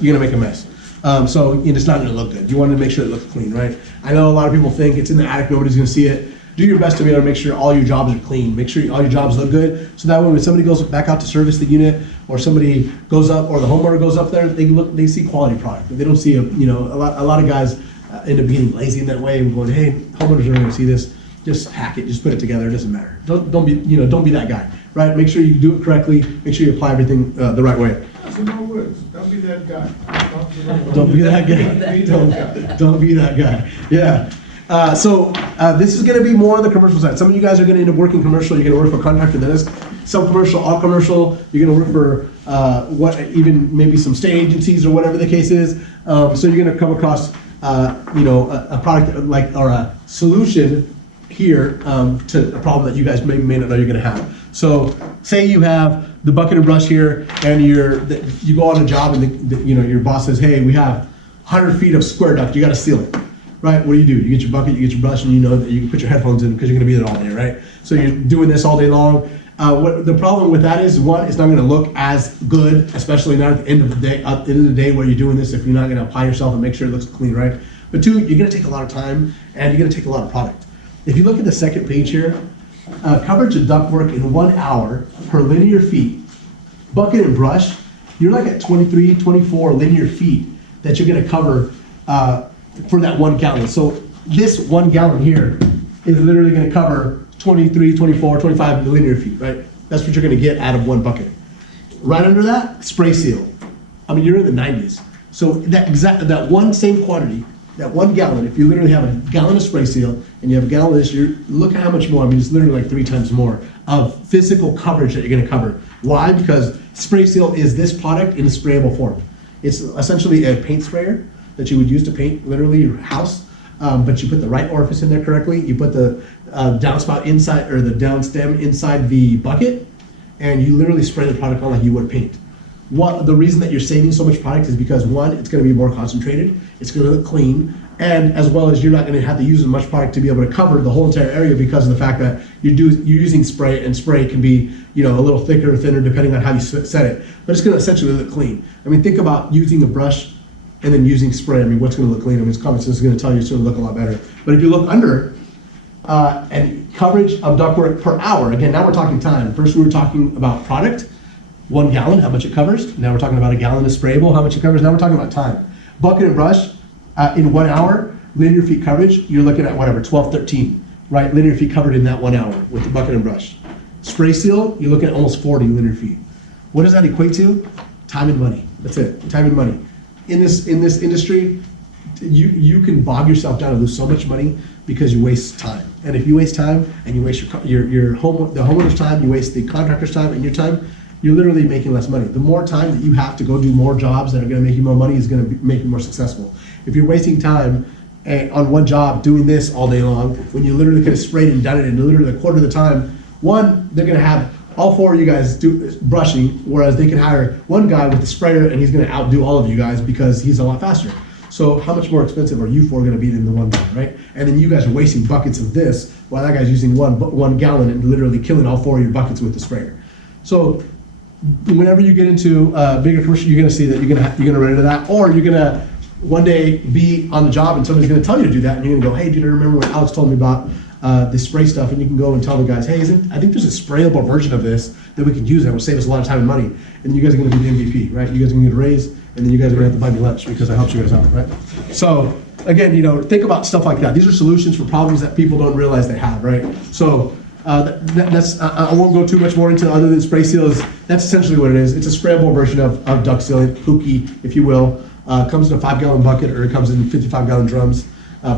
you're gonna make a mess. So it's not gonna look good. You want to make sure it looks clean, right? I know a lot of people think it's in the attic, nobody's gonna see it. Do your best to be able to make sure all your jobs are clean. Make sure all your jobs look good, so that way when somebody goes back out to service the unit, or somebody goes up, or the homeowner goes up there, they see quality product. They don't see a lot of guys end up getting lazy in that way and going, hey, homeowners are gonna see this. Just hack it, just put it together. It doesn't matter. Don't be that guy, right? Make sure you do it correctly. Make sure you apply everything the right way. That's in no words. Don't be that guy. Don't be that guy. Don't be that guy. Yeah. So this is going to be more on the commercial side. Some of you guys are going to end up working commercial. You're going to work for a contractor that is some commercial, all commercial. You're going to work for even maybe some state agencies or whatever the case is. So you're going to come across a product or a solution here to a problem that you guys may not know you're going to have. So say you have the bucket and brush here, and you go on a job, and your boss says, hey, we have 100 feet of square duct. You got to seal it. Right? What do? You get your bucket, you get your brush, and you know that you can put your headphones in because you're going to be there all day, right? So you're doing this all day long. What the problem with that is, one, it's not going to look as good, especially not at the end of the day, where you're doing this, if you're not going to apply yourself and make sure it looks clean, right? But two, you're going to take a lot of time, and you're going to take a lot of product. If you look at the second page here, coverage of ductwork in 1 hour per linear feet, bucket and brush, you're like at 23, 24 linear feet that you're going to cover for that 1 gallon. So this 1 gallon here is literally going to cover 23, 24, 25 linear feet, right? That's what you're going to get out of 1 bucket. Right under that, spray seal. I mean, you're in the 90s. So that one same quantity, that 1 gallon, if you literally have a gallon of spray seal and you have a gallon of this, look at how much more. I mean, it's literally like 3 times more of physical coverage that you're going to cover. Why? Because spray seal is this product in a sprayable form. It's essentially a paint sprayer that you would use to paint literally your house, but you put the right orifice in there correctly. You put the downspout inside, or the downstem inside the bucket, and you literally spray the product on like you would paint. The reason that you're saving so much product is because, one, it's going to be more concentrated, it's going to look clean, and as well as you're not going to have to use as much product to be able to cover the whole entire area, because of the fact that you're using spray, and spray can be a little thicker or thinner depending on how you set it, but it's going to essentially look clean. I mean, think about using a brush and then using spray. I mean, what's going to look clean? I mean, it's common sense is going to tell you it's going to look a lot better. But if you look under, and coverage of ductwork per hour, again, now we're talking time. First we were talking about product, 1 gallon, how much it covers. Now we're talking about a gallon of sprayable, how much it covers. Now we're talking about time. Bucket and brush, in 1 hour, linear feet coverage, you're looking at whatever, 12, 13, right? Linear feet covered in that 1 hour with the bucket and brush. Spray seal, you're looking at almost 40 linear feet. What does that equate to? Time and money. That's it, time and money. In this industry, you can bog yourself down and lose so much money because you waste time. And if you waste time, and you waste the homeowner's time, you waste the contractor's time and your time, you're literally making less money. The more time that you have to go do more jobs that are going to make you more money is going to make you more successful. If you're wasting time on one job doing this all day long, when you literally could have sprayed and done it in literally a quarter of the time, one, they're going to have all 4 of you guys do brushing, whereas they can hire one guy with the sprayer and he's going to outdo all of you guys because he's a lot faster. So how much more expensive are you 4 going to be than the one guy, right? And then you guys are wasting buckets of this while that guy's using one gallon and literally killing all 4 of your buckets with the sprayer. So whenever you get into bigger commercial, you're going to see that you're going to run into that, or you're going to one day be on the job and somebody's going to tell you to do that, and you're going to go, hey, do you remember what Alex told me about the spray stuff? And you can go and tell the guys, hey, I think there's a sprayable version of this that we can use that will save us a lot of time and money. And you guys are going to be the MVP, right? You guys are going to get a raise, and then you guys are going to have to buy me lunch because I helped you guys out, right? So again, think about stuff like that. These are solutions for problems that people don't realize they have, right? So that's I won't go too much more into other than spray seals. That's essentially what it is. It's a sprayable version of duct sealant, Pookie, if you will. Comes in a 5-gallon bucket, or it comes in 55-gallon drums.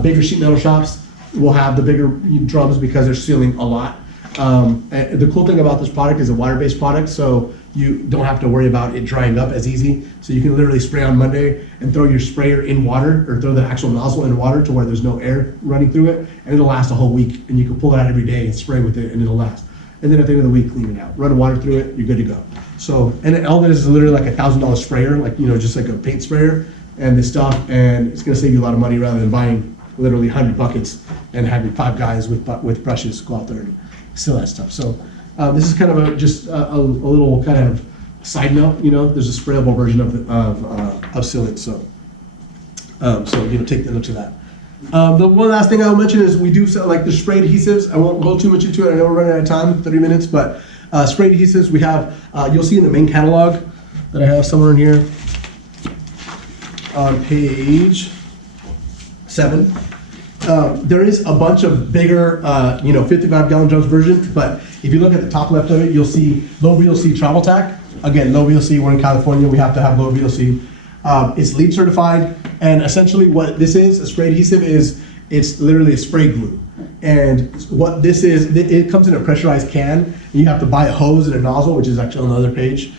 Bigger sheet metal shops will have the bigger drums because they're sealing a lot. And the cool thing about this product is a water-based product, so you don't have to worry about it drying up as easy. So you can literally spray on Monday and throw your sprayer in water, or throw the actual nozzle in water to where there's no air running through it, and it'll last a whole week. And you can pull it out every day and spray with it, and it'll last. And then at the end of the week, clean it out. Run water through it, you're good to go. So, and all this is literally like $1,000 sprayer, like, just like a paint sprayer and this stuff, and it's gonna save you a lot of money rather than buying literally 100 buckets and having 5 guys with brushes go out there and seal that stuff. So this is kind of just a little kind of side note, there's a sprayable version of sealant, so take note of that. The one last thing I'll mention is we do sell like the spray adhesives. I won't go too much into it. I know we're running out of time, 30 minutes, but spray adhesives we have, you'll see in the main catalog that I have somewhere in here on page 7. There is a bunch of bigger, 55-gallon drums version, but if you look at the top left of it, you'll see low VOC travel tack. Again, low VOC, we're in California, we have to have low VOC. It's LEED certified, and essentially what this is, a spray adhesive, it's literally a spray glue. And what this is, it comes in a pressurized can, and you have to buy a hose and a nozzle, which is actually on the other page.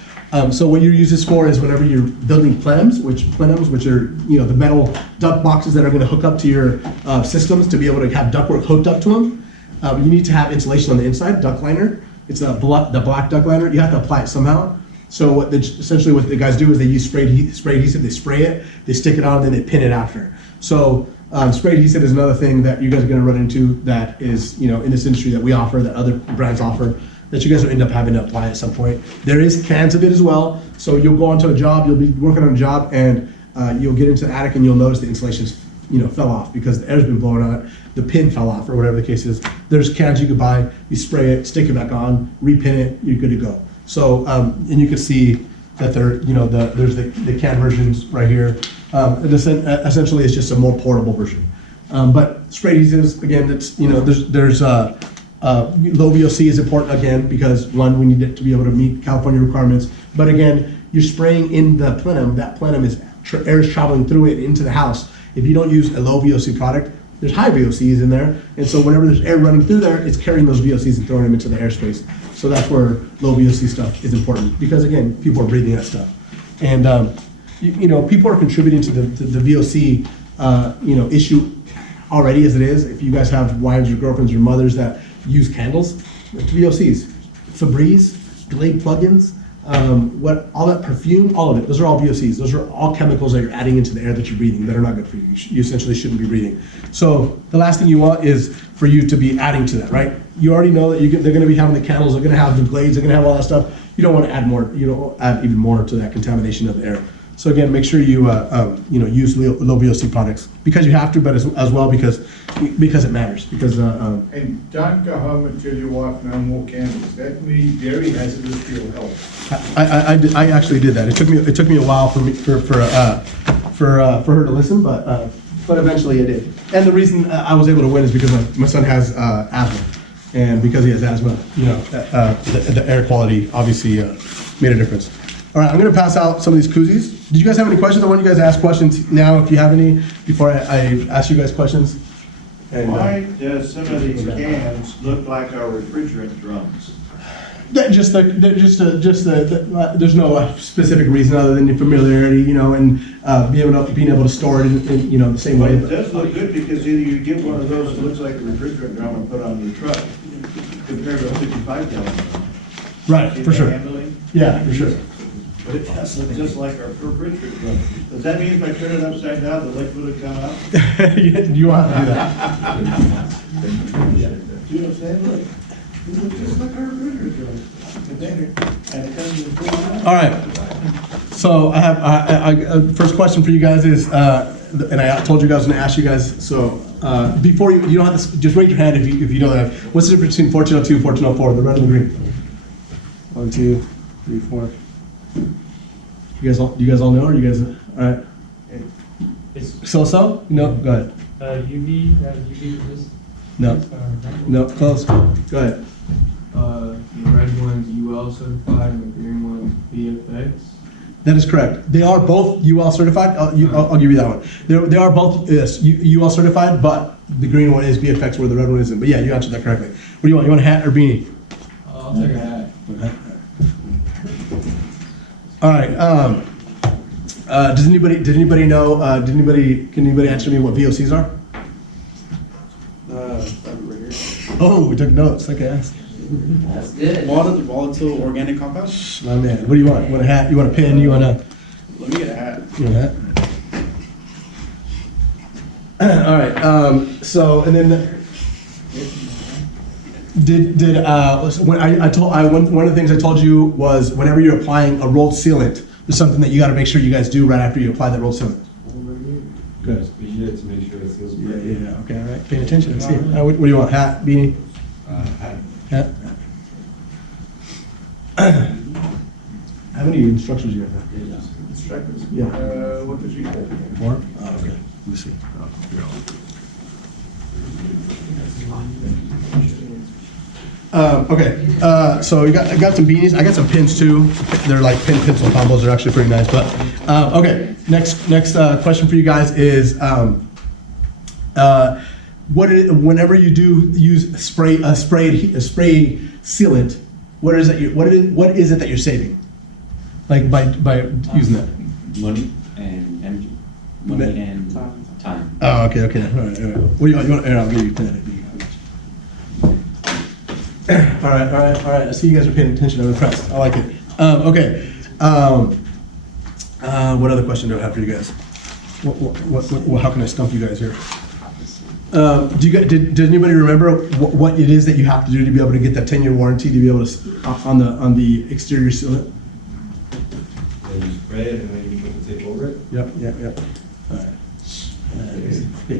So what you use this for is whenever you're building plenums, which are the metal duct boxes that are going to hook up to your systems to be able to have ductwork hooked up to them. You need to have insulation on the inside, duct liner. It's the black duct liner. You have to apply it somehow. So essentially what the guys do is they use spray adhesive, they spray it, they stick it on, then they pin it after. So spray adhesive is another thing that you guys are going to run into that is, in this industry that we offer, that other brands offer, that you guys will end up having to apply at some point. There is cans of it as well. So you'll go onto a job, you'll be working on a job, and you'll get into the attic and you'll notice the insulation's fell off because the air's been blowing on it, the pin fell off or whatever the case is. There's cans you could buy, you spray it, stick it back on, repin it, you're good to go. So, and you can see that there's the can versions right here. Essentially, it's just a more portable version. But spray adhesives, again, there's low VOC is important again because one, we need it to be able to meet California requirements. But again, you're spraying in the plenum. That plenum is air is traveling through it into the house. If you don't use a low VOC product, there's high VOCs in there, and so whenever there's air running through there, it's carrying those VOCs and throwing them into the airspace. So that's where low VOC stuff is important because again, people are breathing that stuff, and people are contributing to the VOC issue already as it is. If you guys have wives or girlfriends or mothers that use candles, it's VOCs, Febreze, Glade plugins, all that perfume, all of it, those are all VOCs. Those are all chemicals that you're adding into the air that you're breathing that are not good for you. You essentially shouldn't be breathing. So the last thing you want is for you to be adding to that, right? You already know that they're going to be having the candles, they're going to have the Glades, they're going to have all that stuff. You don't want to add more. You don't add even more to that contamination of the air. So again, make sure you use low VOC products because you have to, but as well because it matters. Because And don't go home until your wife no more candles. That means very hazardous to your health. I actually did that. It took me a while for her to listen, but eventually I did. And the reason I was able to win is because my son has asthma, and because he has asthma, the air quality obviously made a difference. All right, I'm going to pass out some of these koozies. Did you guys have any questions? I want you guys to ask questions now if you have any before I ask you guys questions. And, why does some of these cans look like our refrigerant drums? There's no specific reason other than your familiarity, and being able to store it in the same Well, way. it does look good because either you get one of those that looks like a refrigerant drum and put on your truck compared to a 55-gallon drum. Right, See for the sure. handling? Yeah, for sure. But it does look just like our refrigerant drum. Does that mean if I turn it upside down, the liquid will come out? You want to do that. Do you know what I'm saying? Look, it looks just like our refrigerator drum. Container. And it comes in full. All right. So I have first question for you guys is, and I told you guys I was going to ask you guys. So before you don't have to just raise your hand if you know that. What's the difference between 1402 and 1404? The red and the green. 1, 2, 3, 4. You guys all know, or you guys all right? It's So? No, go ahead. UV, UV resist. No, close. Go ahead. The red one's UL certified and the green one's VFX. That is correct. They are both UL certified. I'll give you that one. They are both UL certified, but the green one is VFX where the red one isn't. But yeah, you answered that correctly. What do you want? You want a hat or beanie? I'll take a hat. All right. Does anybody know? Can anybody answer me what VOCs are? Right here. Oh, we took notes. Okay. That's good. Volatile organic compounds. My man. What do you want? You want a hat? You want a pin? You want a? Let me get a hat. You want a hat? All right. So and then When one of the things I told you was whenever you're applying a rolled sealant, there's something that you gotta make sure you guys do right after you apply that rolled sealant. Good. Squeeze it to make sure it seals. Yeah, okay, all right, paying attention, I see. What do you want, hat, beanie? Hat? How many instructors do you have? Instructors. Yeah. What did you say? 4? Oh, okay, let me see. Oh, here. Okay, so I got some beanies. I got some pins too. They're like pin pencil combos. They're actually pretty nice. But okay, next question for you guys is whenever you do use spray sealant, what is it that you're saving? Like by using that? Money and energy. Money and time. Oh, okay. All right. What do you want? I'll give you a pen. All right. I see you guys are paying attention. I'm impressed. I like it. Okay. What other question do I have for you guys? How can I stump you guys here? Did anybody remember what it is that you have to do to be able to get that 10-year warranty to be able to on the exterior sealant? Then you spray it and then you put the tape over it. Yep. All right.